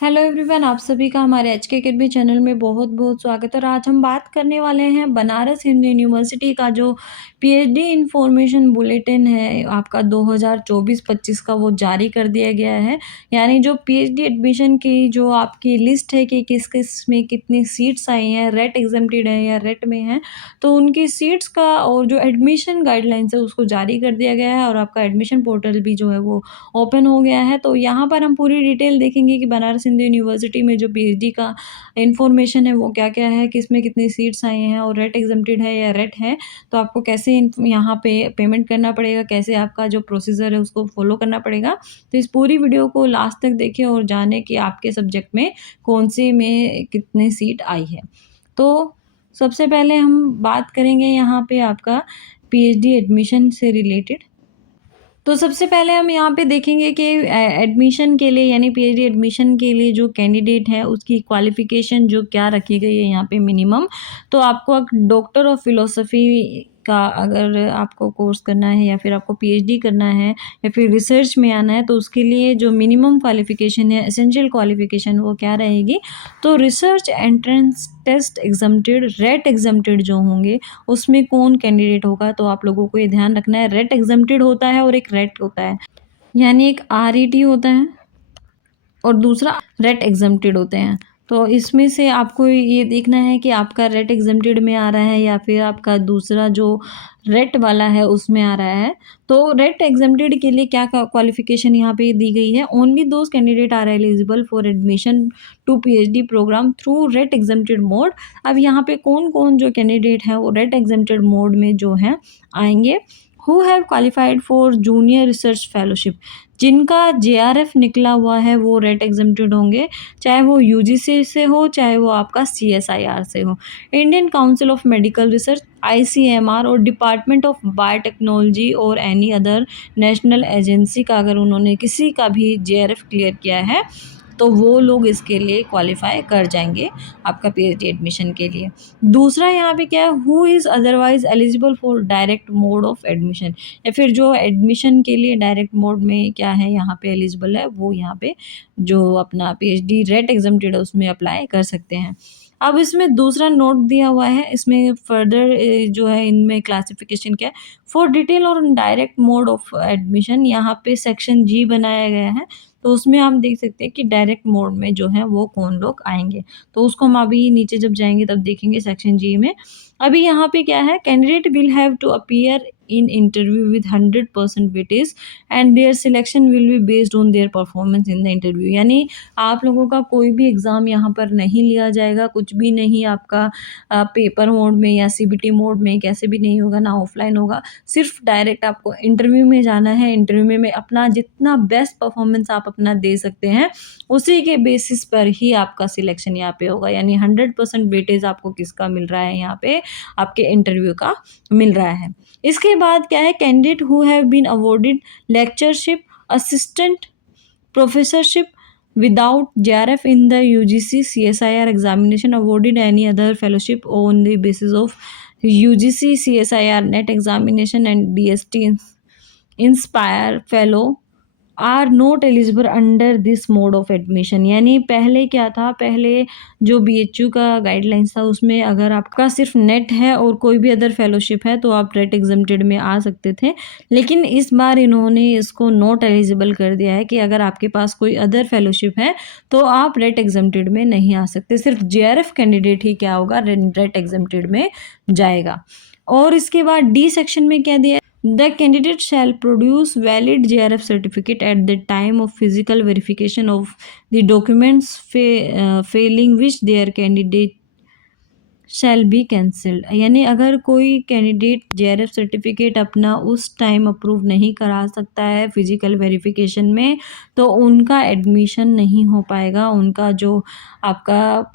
Hello everyone, आप सभी का हमारे एचके अकेडमी चैनल में बहुत-बहुत स्वागत है। और आज हम बात करने वाले हैं बनारस हिंदू यूनिवर्सिटी का जो पीएचडी इन्फॉर्मेशन बुलेटिन है आपका 2024-25 का, वो जारी कर दिया गया है। यानी जो पीएचडी एडमिशन की जो आपकी लिस्ट है कि किस-किस में कितनी सीट्स आई हैं, रेट एग्जम्प्टेड है या रेट में हैं, तो उनकी सीट्स का और जो एडमिशन गाइडलाइंस है उसको जारी कर दिया गया है और आपका एडमिशन पोर्टल भी जो है वो ओपन हो गया है। तो यहाँ पर हम पूरी डिटेल देखेंगे कि बनारस हिंदू यूनिवर्सिटी में जो पीएचडी का इन्फॉर्मेशन है वो क्या-क्या है, किसमें कितनी सीट्स आई हैं और रेट एग्जम्प्टेड है या रेट है, तो आपको कैसे यहाँ पे पेमेंट करना पड़ेगा, कैसे आपका जो प्रोसीजर है उसको फॉलो करना पड़ेगा। तो इस पूरी वीडियो को लास्ट तक देखें और जानें कि आपके सब्जेक्ट में कौन से में कितनी सीट आई है। तो सबसे पहले हम बात करेंगे यहाँ पे आपका पीएचडी एडमिशन से रिलेटेड। तो सबसे पहले हम यहाँ पे देखेंगे कि एडमिशन के लिए यानी पीएचडी एडमिशन के लिए जो कैंडिडेट है उसकी क्वालिफ़िकेशन जो क्या रखी गई है यहाँ पे मिनिमम। तो आपको डॉक्टर ऑफ फिलॉसफी का अगर आपको कोर्स करना है या फिर आपको पीएचडी करना है या फिर रिसर्च में आना है, तो उसके लिए जो मिनिमम क्वालिफ़िकेशन है, एसेंशियल क्वालिफ़िकेशन, वो क्या रहेगी। तो research entrance test exempted, RET exempted जो होंगे उसमें कौन कैंडिडेट होगा, तो आप लोगों को ये ध्यान रखना है। रेट एग्जम्प्टेड होता है और एक रेट होता है, यानी एक आरईटी होता है और दूसरा रेट एग्जम्प्टेड होते हैं। तो इसमें से आपको ये देखना है कि आपका रेट एग्जम्प्टेड में आ रहा है या फिर आपका दूसरा जो रेट वाला है उसमें आ रहा है। तो रेट एग्जम्प्टेड के लिए क्या क्वालिफिकेशन यहाँ पे दी गई है। Only those candidate are eligible for admission to PhD programme through RET exempted mode. अब यहाँ पे कौन कौन जो कैंडिडेट है वो रेट एग्जम्प्टेड मोड में जो है आएंगे। Who have qualified for junior research fellowship, जिनका जेआरएफ निकला हुआ है वो रेट एग्जम्प्टेड होंगे, चाहे वो यूजीसी से हो चाहे वो आपका सीएसआईआर से हो। Indian council of medical research, ICMR और डिपार्टमेंट ऑफ बायोटेक्नोलॉजी और एनी अदर नेशनल एजेंसी का अगर उन्होंने किसी का भी जेआरएफ क्लियर किया है तो वो लोग इसके लिए क्वालिफाई कर जाएंगे आपका पीएचडी एडमिशन के लिए। दूसरा यहाँ पे क्या है, who is otherwise eligible for direct mode of admission, या फिर जो एडमिशन के लिए डायरेक्ट मोड में क्या है यहाँ पे एलिजिबल है, वो यहाँ पे जो अपना पीएचडी रेट एग्जम्प्टेड है उसमें अप्लाई कर सकते हैं। अब इसमें दूसरा नोट दिया हुआ है, इसमें फर्दर जो है इनमें क्लासिफिकेशन क्या है। फॉर डिटेल और डायरेक्ट मोड ऑफ एडमिशन यहाँ पे सेक्शन जी बनाया गया है, तो उसमें आप देख सकते हैं कि डायरेक्ट मोड में जो है वो कौन लोग आएंगे। तो उसको हम अभी नीचे जब जाएंगे तब देखेंगे सेक्शन जी में। अभी यहाँ पे क्या है, candidate will have to appear in interview with 100% weightage and their selection will be based on their performance in the interview. यानी आप लोगों का कोई भी एग्ज़ाम यहाँ पर नहीं लिया जाएगा, कुछ भी नहीं आपका पेपर मोड में या सीबीटी मोड में कैसे भी नहीं होगा, ना ऑफलाइन होगा। सिर्फ डायरेक्ट आपको इंटरव्यू में जाना है। इंटरव्यू में अपना जितना बेस्ट परफॉर्मेंस आप अपना दे सकते हैं उसी के बेसिस पर ही आपका सिलेक्शन यहाँ पे होगा। यानी 100% वेटेज आपको किसका मिल रहा है, यहाँ पे आपके इंटरव्यू का मिल रहा है। इसके बाद क्या है, candidate who have been awarded lectureship, assistant professorship without JRF in the UGC CSIR examination, awarded any other fellowship on the basis of UGC CSIR NET examination and DST Inspire fellow are not eligible under this mode of admission. यानी पहले क्या था, पहले जो BHU का guidelines था उसमें अगर आपका सिर्फ नेट है और कोई भी अदर फेलोशिप है तो आप रेट एग्जम्प्टेड में आ सकते थे। लेकिन इस बार इन्होंने इसको नॉट एलिजिबल कर दिया है कि अगर आपके पास कोई अदर फेलोशिप है तो आप रेट एग्जम्प्टेड में नहीं आ सकते। सिर्फ जेआरएफ कैंडिडेट ही क्या होगा, रेट एग्जम्प्टेड में जाएगा। और इसके बाद डी सेक्शन में क्या दिया, the candidate shall produce valid JRF certificate at the time of physical verification of the documents failing which their candidate shall be cancelled. यानी अगर कोई कैंडिडेट जेआरएफ सर्टिफिकेट अपना उस टाइम अप्रूव नहीं करा सकता है फिजिकल वेरिफिकेशन में, तो उनका एडमिशन नहीं हो पाएगा, उनका जो आपका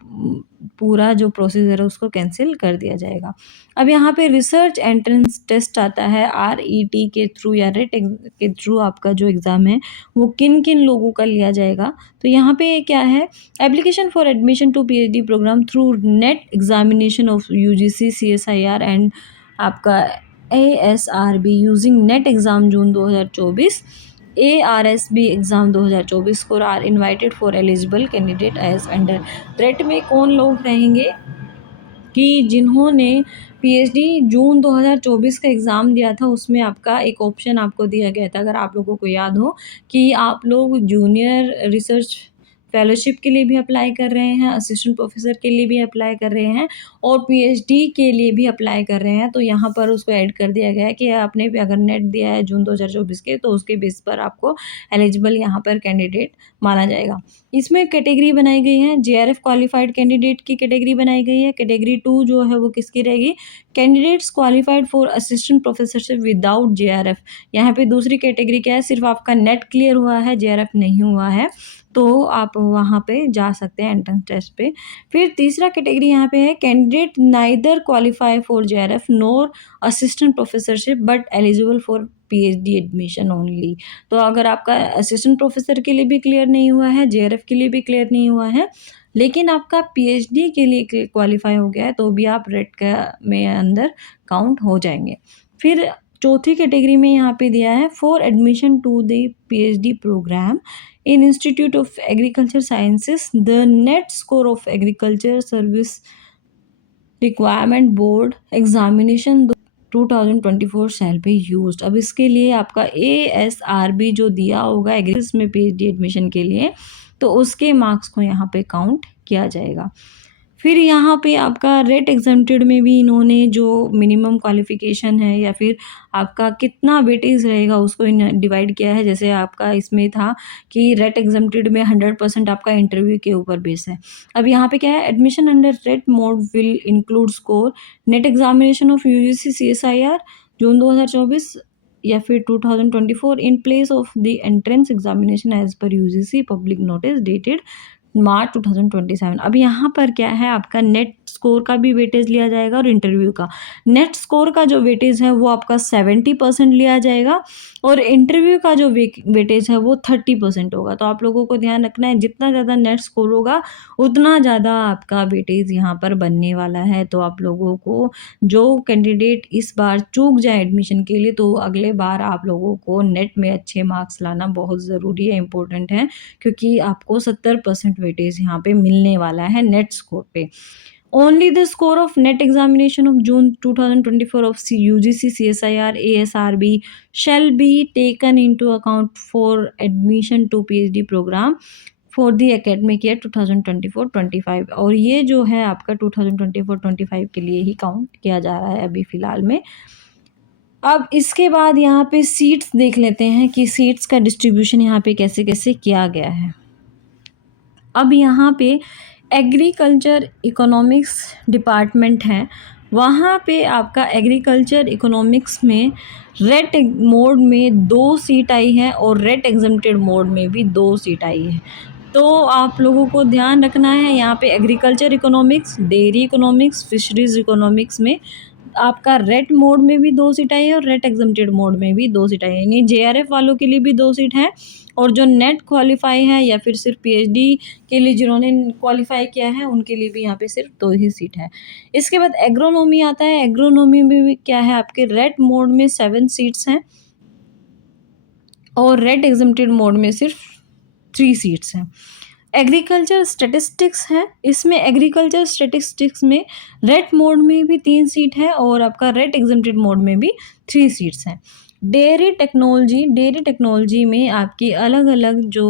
पूरा जो प्रोसीजर है उसको कैंसिल कर दिया जाएगा। अब यहाँ पे रिसर्च एंट्रेंस टेस्ट आता है, आरईटी के थ्रू या रेट के थ्रू आपका जो एग्ज़ाम है वो किन किन लोगों का लिया जाएगा। तो यहाँ पे क्या है, application for admission to PhD programme through NET examination of UGC CSIR and आपका ASRB using NET exam June 2024 ARSB exam 2024 score are invited for eligible candidate as under. Rate में कौन लोग रहेंगे कि जिन्होंने पीएचडी जून 2024 का एग्ज़ाम दिया था, उसमें आपका एक ऑप्शन आपको दिया गया था, अगर आप लोगों को याद हो, कि आप लोग जूनियर रिसर्च फेलोशिप के लिए भी अप्लाई कर रहे हैं, असिस्टेंट प्रोफेसर के लिए भी अप्लाई कर रहे हैं और पीएचडी के लिए भी अप्लाई कर रहे हैं। तो यहाँ पर उसको ऐड कर दिया गया है कि आपने भी अगर नेट दिया है जून 2024 के, तो उसके बेस पर आपको एलिजिबल यहाँ पर कैंडिडेट माना जाएगा। इसमें कैटेगरी बनाई गई है, जेआरएफ क्वालिफाइड कैंडिडेट की कैटेगरी बनाई गई है। कैटेगरी 2 जो है वो किसकी रहेगी, candidates qualified for assistant professorship without JRF. यहाँ पे दूसरी कैटेगरी क्या है, सिर्फ आपका नेट क्लियर हुआ है, जेआरएफ नहीं हुआ है, तो आप वहाँ पे जा सकते हैं एंट्रेंस टेस्ट पे। फिर तीसरा कैटेगरी यहाँ पे है, candidate neither qualify for JRF NOR assistant professorship but eligible for PhD admission only. तो अगर आपका असिस्टेंट प्रोफेसर के लिए भी क्लियर नहीं हुआ है, जेआरएफ के लिए भी क्लियर नहीं हुआ है, लेकिन आपका पीएचडी के लिए क्वालिफाई हो गया है, तो भी आप रेट का में अंदर काउंट हो जाएंगे। फिर चौथी कैटेगरी में यहाँ पे दिया है, for admission to the PhD program in institute of agriculture sciences the NET score of agriculture service requirement board examination 2024 shall be used. अब इसके लिए आपका ASRB जो दिया होगा एग्रीकल्चर में पीएचडी एडमिशन के लिए, तो उसके मार्क्स को यहाँ पे काउंट किया जाएगा। फिर यहाँ पे आपका रेट एग्जम्प्टेड में भी इन्होंने जो मिनिमम क्वालिफिकेशन है या फिर आपका कितना वेटेज रहेगा उसको डिवाइड किया है। जैसे आपका इसमें था कि रेट एग्जम्प्टेड में 100% आपका इंटरव्यू के ऊपर बेस है। अब यहाँ पे क्या है, admission under rate mode will include score NET examination of UGC CSIR June 2024 या फिर 2024 in place of the entrance examination as per UGC public notice dated March 2027। अब यहाँ पर क्या है, आपका नेट स्कोर का भी वेटेज लिया जाएगा और इंटरव्यू का। नेट स्कोर का जो वेटेज है वो आपका 70% लिया जाएगा और इंटरव्यू का जो वेटेज है वो 30% होगा। तो आप लोगों को ध्यान रखना है, जितना ज़्यादा नेट स्कोर होगा उतना ज़्यादा आपका वेटेज यहाँ पर बनने वाला है। तो आप लोगों को, जो कैंडिडेट इस बार चूक जाए एडमिशन के लिए, तो अगले बार आप लोगों को नेट में अच्छे मार्क्स लाना बहुत ज़रूरी है, इम्पोर्टेंट है, क्योंकि आपको 70% वेटेज यहाँ पे मिलने वाला है नेट स्कोर पे। Only the score of net examination of June 2024 of UGC CSIR ASRB shall be taken into account for admission to PhD program for the academic year 2024-25। और ये जो है आपका 2024-25 के लिए ही काउंट किया जा रहा है अभी फ़िलहाल में। अब इसके बाद यहाँ पे सीट्स देख लेते हैं कि सीट्स का डिस्ट्रीब्यूशन यहाँ पे कैसे कैसे किया गया है। अब यहाँ पे एग्रीकल्चर इकोनॉमिक्स डिपार्टमेंट है, वहाँ पे आपका एग्रीकल्चर इकोनॉमिक्स में रेट मोड में 2 सीट आई है और रेट एग्जम्प्टेड मोड में भी 2 सीट आई है। तो आप लोगों को ध्यान रखना है, यहाँ पे agriculture economics, dairy economics, fisheries economics में आपका रेट मोड में भी 2 सीट आई है और रेट एग्जम्प्टेड मोड में भी 2 सीट आई है। यानी जेआरएफ वालों के लिए भी 2 सीट है और जो नेट क्वालिफाई है या फिर सिर्फ पीएचडी के लिए जिन्होंने क्वालिफाई किया है उनके लिए भी यहाँ पे सिर्फ 2 ही सीट है। इसके बाद एग्रोनॉमी आता है। एग्रोनॉमी में भी क्या है, आपके रेट मोड में 7 सीट्स हैं और रेट एग्जम्प्टेड मोड में सिर्फ 3 सीट्स हैं। एग्रीकल्चर स्टैटिस्टिक्स है, इसमें एग्रीकल्चर स्टैटिस्टिक्स में रेट मोड में भी 3 सीट है और आपका रेट एग्जम्प्टेड मोड में भी 3 सीट्स हैं। डेयरी टेक्नोलॉजी में आपकी अलग अलग जो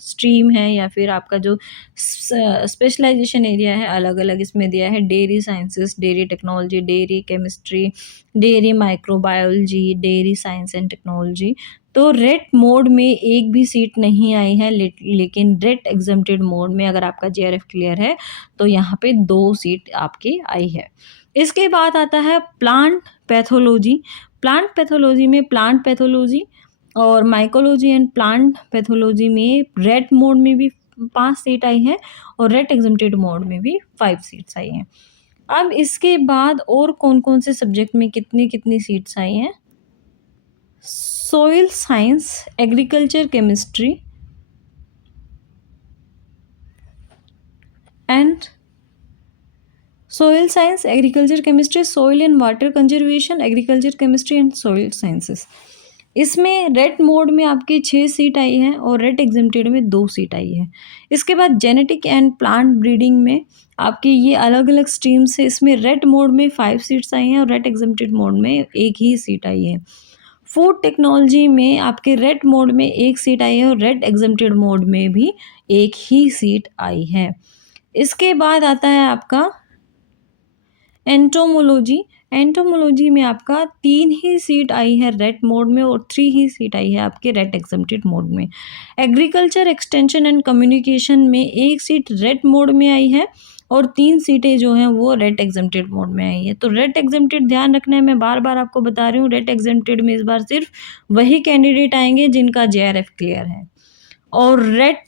स्ट्रीम है या फिर आपका जो स्पेशलाइजेशन एरिया है अलग अलग इसमें दिया है। Dairy sciences, dairy technology, dairy chemistry, dairy microbiology, dairy science and technology. तो रेट मोड में एक भी सीट नहीं आई है, लेकिन रेट एग्जम्प्टेड मोड में अगर आपका जेआरएफ क्लियर है तो यहाँ पे 2 सीट आपकी आई है। इसके बाद आता है प्लांट पैथोलॉजी। प्लांट पैथोलॉजी में प्लांट पैथोलॉजी और माइकोलॉजी एंड प्लांट पैथोलॉजी में रेट मोड में भी 5 सीट आई है और रेट एग्जम्प्टेड मोड में भी 5 सीट्स आई हैं। अब इसके बाद और कौन कौन से सब्जेक्ट में कितनी कितनी सीट्स आई हैं, soil science, agriculture chemistry and soil science, agriculture chemistry, soil and water conservation, agriculture chemistry and soil sciences. इसमें रेट मोड में आपकी 6 सीट आई है और रेट एग्जेम्प्टेड में 2 सीट आई है। इसके बाद जेनेटिक एंड प्लांट ब्रीडिंग में आपकी ये अलग-अलग स्ट्रीम्स है। इसमें रेट मोड में 5 सीट्स आई हैं और रेट एग्जेम्प्टेड मोड में 1 ही सीट आई है। फूड टेक्नोलॉजी में आपके रेट मोड में 1 सीट आई है और रेट एग्जेम्प्टेड मोड में भी 1 ही सीट आई है। इसके बाद आता है आपका एंटोमोलॉजी। एंटोमोलॉजी में आपका 3 ही सीट आई है रेट मोड में और 3 ही सीट आई है आपके रेट एग्जेम्प्टेड मोड में। एग्रीकल्चर एक्सटेंशन एंड कम्युनिकेशन में 1 सीट रेट मोड में आई है और 3 सीटें जो हैं वो रेट एग्जेम्प्टेड मोड में आई है। तो रेट एग्जेम्प्टेड ध्यान रखना है, मैं बार-बार आपको बता रही हूँ, रेट एग्जेम्प्टेड में इस बार सिर्फ वही कैंडिडेट आएँगे जिनका जेआरएफ क्लियर है। और रेट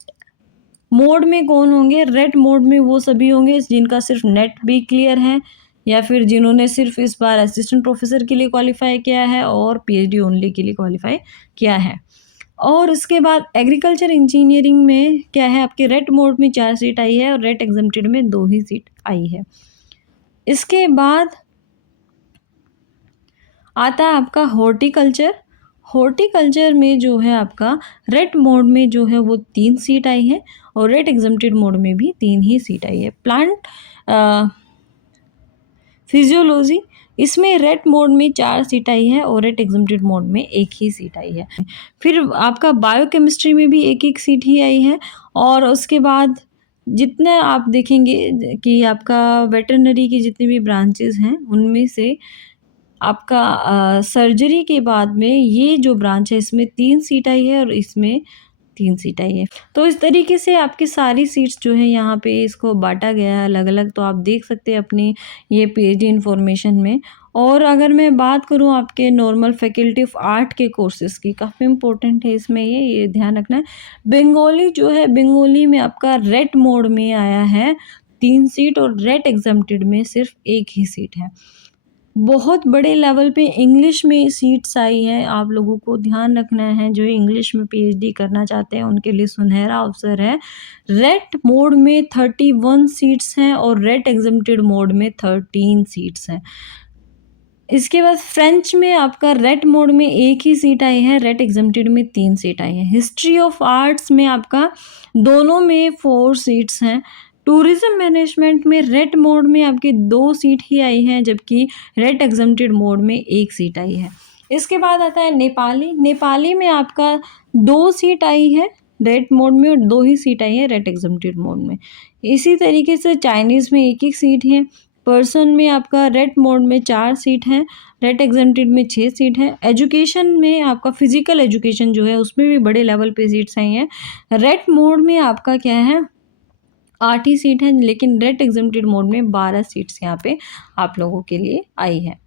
मोड में कौन होंगे? रेट मोड में वो सभी होंगे जिनका सिर्फ नेट भी क्लियर है या फिर जिन्होंने सिर्फ इस बार असिस्टेंट प्रोफेसर के लिए क्वालिफाई किया है और पीएचडी ओनली के लिए क्वालिफाई किया है। और इसके बाद एग्रीकल्चर इंजीनियरिंग में क्या है, आपके रेट मोड में 4 सीट आई है और रेट एग्जेम्प्टेड में 2 ही सीट आई है। इसके बाद आता है आपका हॉर्टिकल्चर। हॉर्टिकल्चर में जो है आपका रेट मोड में जो है वो 3 सीट आई है और रेट एग्जेम्प्टेड मोड में भी 3 ही सीट आई है। प्लांट फिजियोलॉजी, इसमें रेट मोड में 4 सीट आई है और रेट एग्जेम्प्टेड मोड में 1 ही सीट आई है। फिर आपका बायोकेमिस्ट्री में भी 1-1 सीट ही आई है और उसके बाद जितने आप देखेंगे कि आपका वेटरनरी की जितनी भी ब्रांचेज़ हैं उनमें से आपका सर्जरी के बाद में ये जो ब्रांच है इसमें 3 सीट आई है और इसमें 3 सीट आई है। तो इस तरीके से आपकी सारी सीट्स जो है यहाँ पे इसको बाँटा गया है अलग-अलग, तो आप देख सकते हैं अपनी ये पीएचडी इन्फॉर्मेशन में। और अगर मैं बात करूँ आपके नॉर्मल फैकल्टी ऑफ आर्ट के कोर्सेज़ की, काफ़ी इम्पोर्टेंट है इसमें ये ध्यान रखना है। बंगाली जो है, बंगाली में आपका रेट मोड में आया है 3 सीट और रेट एग्जेम्प्टेड में सिर्फ 1 ही सीट है। बहुत बड़े लेवल पे इंग्लिश में सीट्स आई हैं, आप लोगों को ध्यान रखना है, जो इंग्लिश में पीएचडी करना चाहते हैं उनके लिए सुनहरा अवसर है। रेट मोड में 31 सीट्स हैं और रेट एग्जेम्प्टेड मोड में 13 सीट्स हैं। इसके बाद फ्रेंच में आपका रेट मोड में 1 ही सीट आई है, रेट एग्जेम्प्टेड में 3 सीट आई है। हिस्ट्री ऑफ आर्ट्स में आपका दोनों में 4 सीट्स हैं। टूरिज्म मैनेजमेंट में रेट मोड में आपकी 2 सीट ही आई हैं जबकि रेट एग्जेम्प्टेड मोड में 1 सीट आई है। इसके बाद आता है नेपाली। नेपाली में आपका 2 सीट आई है रेट मोड में और 2 ही सीट आई है रेट एग्जेम्प्टेड मोड में। इसी तरीके से चाइनीज़ में 1-1 सीट है। पर्सन में आपका रेट मोड में 4 सीट हैं, रेट एग्जेम्प्टेड में 6 सीट है। एजुकेशन में आपका फिजिकल एजुकेशन जो है उसमें भी बड़े लेवल पे सीट्स आई हैं। रेट मोड में आपका क्या है, 8 ही सीट हैं, लेकिन रेट एग्जेम्प्टेड मोड में 12 सीट्स यहाँ पे आप लोगों के लिए आई है।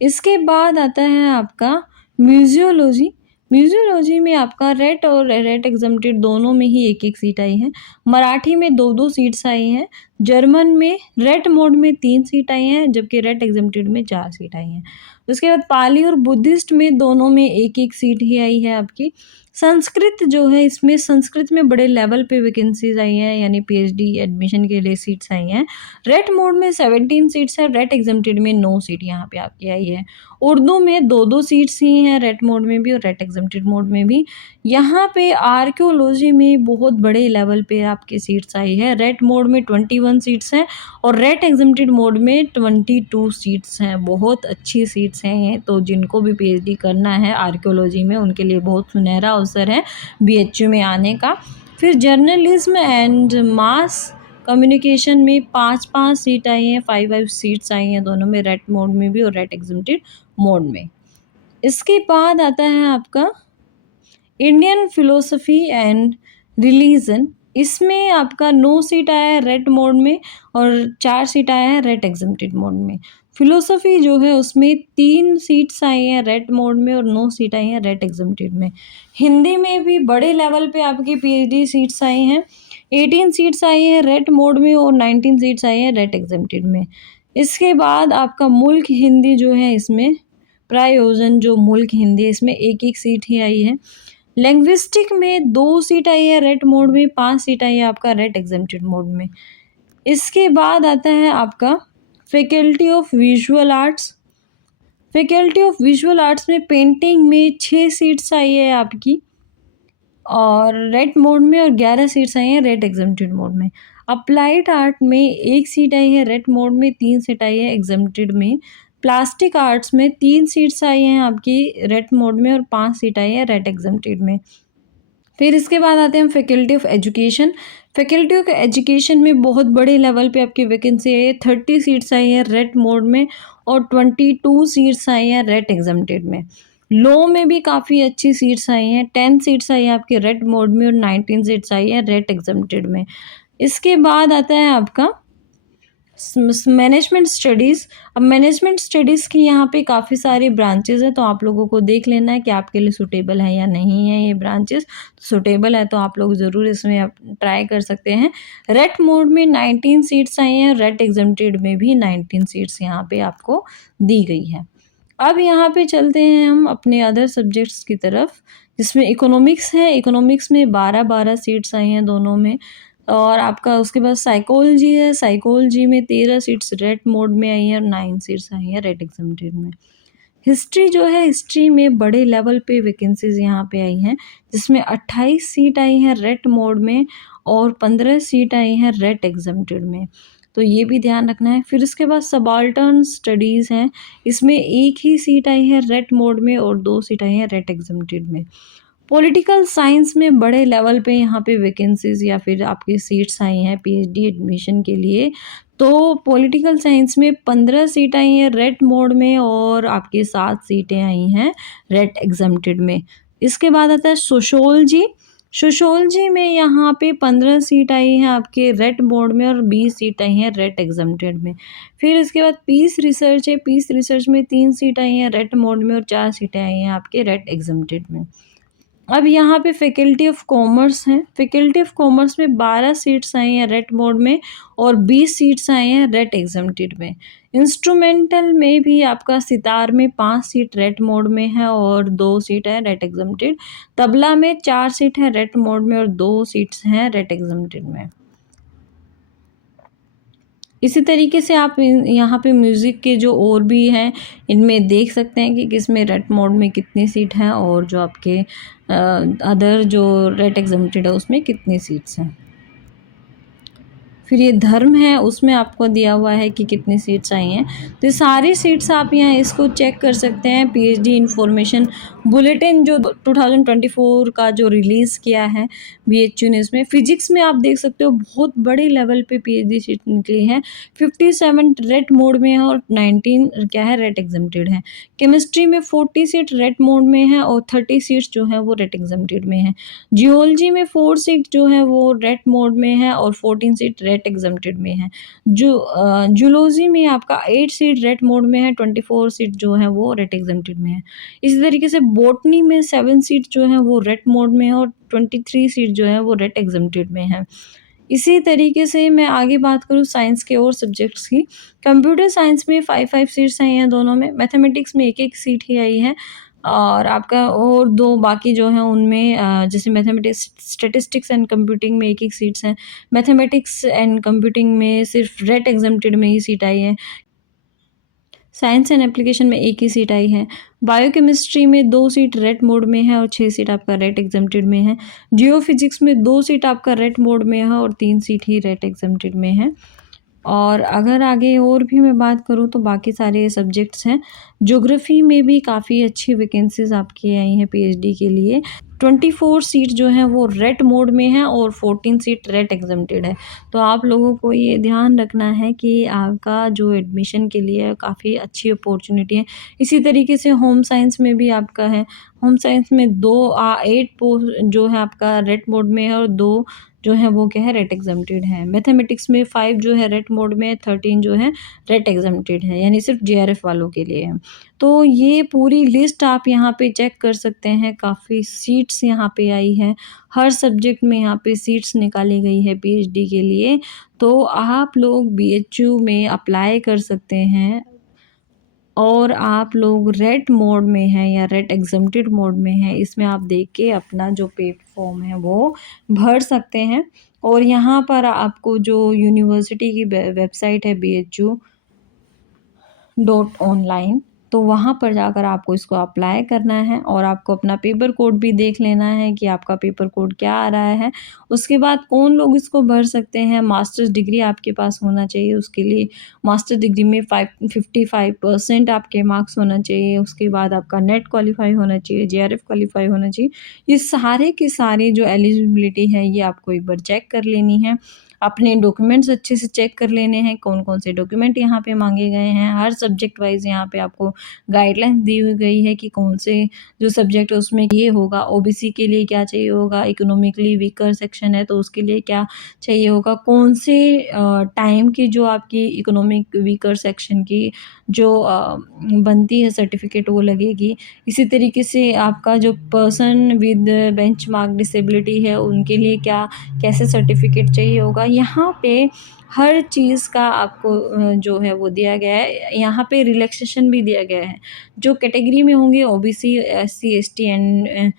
इसके बाद आता है आपका म्यूजियोलॉजी। म्यूजियोलॉजी में आपका रेट और रेट एग्जेम्प्टेड दोनों में ही 1-1 सीट आई है। मराठी में 2-2 सीट्स आई हैं। जर्मन में रेट मोड में 3 सीट आई हैं जबकि रेट एग्जेम्प्टेड में 4 सीट आई हैं। उसके बाद पाली और बुद्धिस्ट में दोनों में 1-1 सीट ही आई है आपकी। संस्कृत जो है, इसमें संस्कृत में बड़े लेवल पे वैकेंसीज आई हैं, यानी पीएचडी एडमिशन के लिए सीट्स आई हैं। रेट मोड में 17 सीट्स है, रेट एग्जेम्प्टेड में 9 सीट यहाँ पे आपकी आई है। उर्दू में 2-2 सीट्स ही हैं रेट मोड में भी और रेट एग्जेम्प्टेड मोड में भी। यहाँ पे आर्कियोलॉजी में बहुत बड़े लेवल पे आपकी सीट्स आई है। रेट मोड में 21 सीट्स हैं और रेट एग्जेम्प्टेड मोड में 22 सीट्स हैं। बहुत अच्छी सीट्स हैं ये, तो जिनको भी पीएचडी करना है आर्कियोलॉजी में उनके लिए बहुत सुनहरा अवसर है बीएचयू में आने का। फिर जर्नलिज्म एंड मास कम्युनिकेशन में 5-5 सीट आई हैं, 5-5 सीट्स आई हैं दोनों में, रेट मोड में भी और रेट एग्जेम्प्टेड मोड में। इसके बाद आता है आपका इंडियन फिलोसफी एंड रिलीजन। इसमें आपका 9 सीट आया है रेट मोड में और 4 सीट आया है रेट एग्जेम्प्टेड मोड में। फिलोसफी जो है उसमें 3 सीट्स आई हैं रेट मोड में और 9 सीट आई हैं रेट एग्जेम्प्टेड में। हिंदी में भी बड़े लेवल पे आपकी पीएचडी सीट्स आई हैं। 18 सीट्स आई हैं रेट मोड में और 19 सीट्स आई हैं रेट एग्जेम्प्टेड में। इसके बाद आपका मुल्क हिंदी जो है, इसमें प्रायोजन जो मुल्क हिंदी है इसमें 1-1 सीट ही आई है। लिंग्विस्टिक में 2 सीट आई है रेट मोड में, 5 सीट आई है आपका रेट एग्जेम्प्टेड मोड में। इसके बाद आता है आपका faculty of visual arts. Faculty of visual arts में पेंटिंग में 6 सीट्स आई है आपकी और रेट मोड में, और 11 सीट्स आई हैं रेट एग्जम्प्टेड मोड में। अप्लाइड आर्ट में 1 सीट आई है रेट मोड में, 3 सीट आई है एग्जम्प्टेड में। प्लास्टिक आर्ट्स में 3 सीट्स आई हैं आपकी रेट मोड में और 5 सीट आई है रेट एग्जम्प्टेड में। फिर इसके बाद आते हैं हम faculty of education. Faculty of education में बहुत बड़े लेवल पे आपकी वैकेंसी आई है, 30 सीट्स आई है रेट मोड में और 22 सीट्स आई हैं रेट एग्जम्प्टेड में। लॉ में भी काफ़ी अच्छी सीट्स आई हैं, 10 सीट्स आई है आपके रेट मोड में और 19 सीट्स आई है रेट एग्जम्प्टेड में। इसके बाद आता है आपका मैनेजमेंट स्टडीज़। अब मैनेजमेंट स्टडीज़ की यहाँ पे काफ़ी सारी ब्रांचेज़ हैं, तो आप लोगों को देख लेना है कि आपके लिए सूटेबल है या नहीं है ये ब्रांचेज़। सूटेबल है तो आप लोग ज़रूर इसमें आप ट्राई कर सकते हैं। रेट मोड में 19 सीट्स आई हैं, रेट एग्जम्प्टेड में भी 19 सीट्स यहाँ पे आपको दी गई है। अब यहाँ पे चलते हैं हम अपने अदर सब्जेक्ट्स की तरफ, जिसमें इकोनॉमिक्स है। इकोनॉमिक्स में 12-12 सीट्स आई हैं दोनों में, और आपका उसके बाद साइकोलॉजी है। साइकोलॉजी में 13 सीट्स रेट मोड में आई हैं और 9 सीट्स आई हैं रेट एग्जम्प्टेड में। हिस्ट्री जो है, हिस्ट्री में बड़े लेवल पे वैकेंसीज़ यहाँ पे आई हैं, जिसमें 28 सीट आई हैं रेट मोड में और 15 सीट आई हैं रेट एग्जम्प्टेड में, तो ये भी ध्यान रखना है। फिर इसके बाद सबाल्टर्न स्टडीज़ हैं, इसमें 1 ही सीट आई है रेट मोड में और 2 सीट आई हैं रेट एग्जम्प्टेड में। पॉलिटिकल साइंस में बड़े लेवल पे यहाँ पे वैकेंसीज़ या फिर आपकी सीट्स आई हैं पीएचडी एडमिशन के लिए, तो पॉलिटिकल साइंस में 15 सीट आई हैं रेट मोड में और आपकी 7 सीटें आई हैं रेट एग्जम्प्टेड में। इसके बाद आता है सोशियोलॉजी। सोशियोलॉजी में यहाँ पे 15 सीट आई हैं आपके रेट मोड में और 20 सीट आई हैं रेट एग्जम्प्टेड में। फिर इसके बाद पीस रिसर्च है। पीस रिसर्च में 3 सीट आई हैं रेट मोड में और 4 सीटें आई हैं आपके रेट एग्जम्प्टेड में। अब यहाँ पे फैकल्टी ऑफ कॉमर्स हैं। फैकल्टी ऑफ कॉमर्स में 12 सीट्स आई हैं रेट मोड में और 20 सीट्स आई हैं रेट एग्जम्प्टेड में। इंस्ट्रूमेंटल में भी आपका सितार में 5 सीट रेट मोड में है और 2 सीट है रेट एग्जम्प्टेड। तबला में 4 सीट है रेट मोड में और 2 सीट्स हैं रेट एग्जम्प्टेड में। इसी तरीके से आप यहाँ पे म्यूज़िक के जो और भी हैं, इनमें देख सकते हैं कि किस में रेट मोड में कितनी सीट हैं और जो आपके अदर जो रेट एग्जम्प्टेड है उसमें कितनी सीट्स हैं। फिर ये धर्म है, उसमें आपको दिया हुआ है कि कितनी सीट्स आई हैं। तो ये सारी सीट्स आप यहाँ इसको चेक कर सकते हैं। पीएचडी इन्फॉर्मेशन बुलेटिन जो 2024 का जो रिलीज़ किया है बीएचयू ने, इसमें फिजिक्स में आप देख सकते हो बहुत बड़े लेवल पे पीएचडी सीट निकली है। 57 रेट मोड में है और 19 क्या है रेट एग्जम्प्टेड है। केमिस्ट्री में 40 सीट रेट मोड में है और 30 सीट्स जो है वो रेट एग्जम्प्टेड में है। जियोलॉजी में 4 सीट जो है वो रेट मोड में है और 14 सीट रेट एग्जम्प्टेड में है। जूलॉजी में आपका 8 सीट रेट मोड में है, 24 सीट जो है वो रेट एग्जम्प्टेड में है। इसी तरीके से बॉटनी में 7 सीट जो है वो रेट मोड में है और 23 सीट जो है वो रेट एग्जम्प्टेड में है। इसी तरीके से मैं आगे बात करूँ साइंस के और सब्जेक्ट्स की। कंप्यूटर साइंस में 5-5 सीट्स आई हैं दोनों में। मैथमेटिक्स में 1-1 सीट ही आई है और आपका और 2 बाकी जो हैं उनमें जैसे मैथमेटिक्स, स्टैटिस्टिक्स एंड कंप्यूटिंग में 1-1 सीट्स हैं। मैथमेटिक्स एंड कंप्यूटिंग में सिर्फ रेट एग्जम्प्टेड में ही सीट आई है। साइंस एंड एप्लीकेशन में 1 ही सीट आई है। बायोकेमिस्ट्री में 2 सीट रेट मोड में है और 6 सीट आपका रेट एग्जम्प्टेड में है। जियोफिजिक्स में 2 सीट आपका रेट मोड में है और 3 सीट ही रेट एग्जम्प्टेड में है। और अगर आगे और भी मैं बात करूँ तो बाकी सारे सब्जेक्ट्स हैं। ज्योग्राफी में भी काफ़ी अच्छी वैकेंसीज़ आपकी आई हैं पीएचडी के लिए। 24 सीट जो हैं वो रेट मोड में हैं और 14 सीट रेट एग्जम्प्टेड है। तो आप लोगों को ये ध्यान रखना है कि आपका जो एडमिशन के लिए काफ़ी अच्छी अपॉर्चुनिटी है। इसी तरीके से होम साइंस में भी आपका है। होम साइंस में 8 पोस्ट जो है आपका रेट मोड में है और 2 जो है वो क्या है रेट एग्जम्प्टेड है। मैथमेटिक्स में 5 जो है रेट मोड में, 13 जो है रेट एग्जम्प्टेड है, यानी सिर्फ जेआरएफ वालों के लिए है। तो ये पूरी लिस्ट आप यहाँ पे चेक कर सकते हैं। काफ़ी सीट्स यहाँ पे आई है, हर सब्जेक्ट में यहाँ पे सीट्स निकाली गई है पीएचडी के लिए। तो आप लोग बीएचयू में अप्लाई कर सकते हैं और आप लोग रेट मोड में हैं या रेट एग्जम्प्टेड मोड में हैं, इसमें आप देख के अपना जो पे फॉर्म है वो भर सकते हैं। और यहाँ पर आपको जो यूनिवर्सिटी की वेबसाइट है BHU.online, तो वहाँ पर जाकर आपको इसको अप्लाई करना है और आपको अपना पेपर कोड भी देख लेना है कि आपका पेपर कोड क्या आ रहा है। उसके बाद कौन लोग इसको भर सकते हैं, मास्टर्स डिग्री आपके पास होना चाहिए, उसके लिए मास्टर डिग्री में 55% आपके मार्क्स होना चाहिए, उसके बाद आपका नेट क्वालीफाई होना चाहिए, जेआरएफ क्वालीफाई होना चाहिए। ये सारे के सारे जो एलिजिबिलिटी है ये आपको एक बार चेक कर लेनी है। अपने डॉक्यूमेंट्स अच्छे से चेक कर लेने हैं, कौन-कौन से डॉक्यूमेंट यहाँ पे माँगे गए हैं। हर सब्जेक्ट वाइज़ यहाँ पे आपको गाइडलाइंस दी हुई गई है कि कौन से जो सब्जेक्ट है उसमें ये होगा, ओबीसी के लिए क्या चाहिए होगा, इकोनॉमिकली वीकर सेक्शन है तो उसके लिए क्या चाहिए होगा, कौन से टाइम की जो आपकी इकोनॉमिक वीकर सेक्शन की जो बनती है सर्टिफ़िकेट वो लगेगी। इसी तरीके से आपका जो पर्सन विद बेंचमार्क डिसेबिलिटी है उनके लिए क्या कैसे सर्टिफ़िकेट चाहिए होगा। यहाँ पे हर चीज़ का आपको जो है वो दिया गया है। यहाँ पे रिलैक्सेशन भी दिया गया है। जो कैटेगरी में होंगे ओबीसी, एससी, एसटी एंड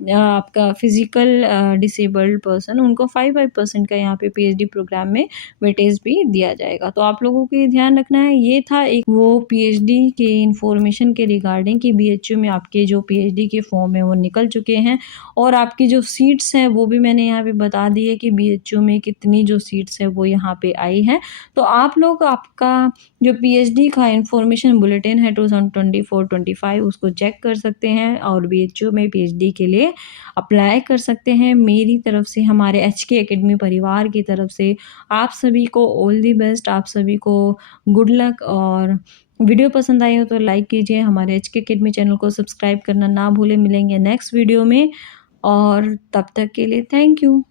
आपका फिज़िकल डिसेबल्ड पर्सन उनको 5% का यहाँ पे पीएचडी प्रोग्राम में वेटेज भी दिया जाएगा। तो आप लोगों को ये ध्यान रखना है, ये था एक वो पीएचडी के इन्फॉर्मेशन के रिगार्डिंग कि बीएचयू में आपके जो पीएचडी के फॉर्म है वो निकल चुके हैं और आपकी जो सीट्स हैं वो भी मैंने यहाँ पे बता दी है कि बीएचयू में कितनी जो सीट्स है वो यहाँ पे आई हैं। तो आप लोग आपका जो पीएचडी का इन्फॉर्मेशन बुलेटिन है 2024-25 उसको चेक कर सकते हैं और बीएचयू में पीएचडी के लिए अप्लाई कर सकते हैं। मेरी तरफ से, हमारे एचके एकेडमी परिवार की तरफ से आप सभी को ऑल द बेस्ट, आप सभी को गुड लक। और वीडियो पसंद आई हो तो लाइक कीजिए, हमारे एचके एकेडमी चैनल को सब्सक्राइब करना ना भूलें। मिलेंगे नेक्स्ट वीडियो में और तब तक के लिए थैंक यू।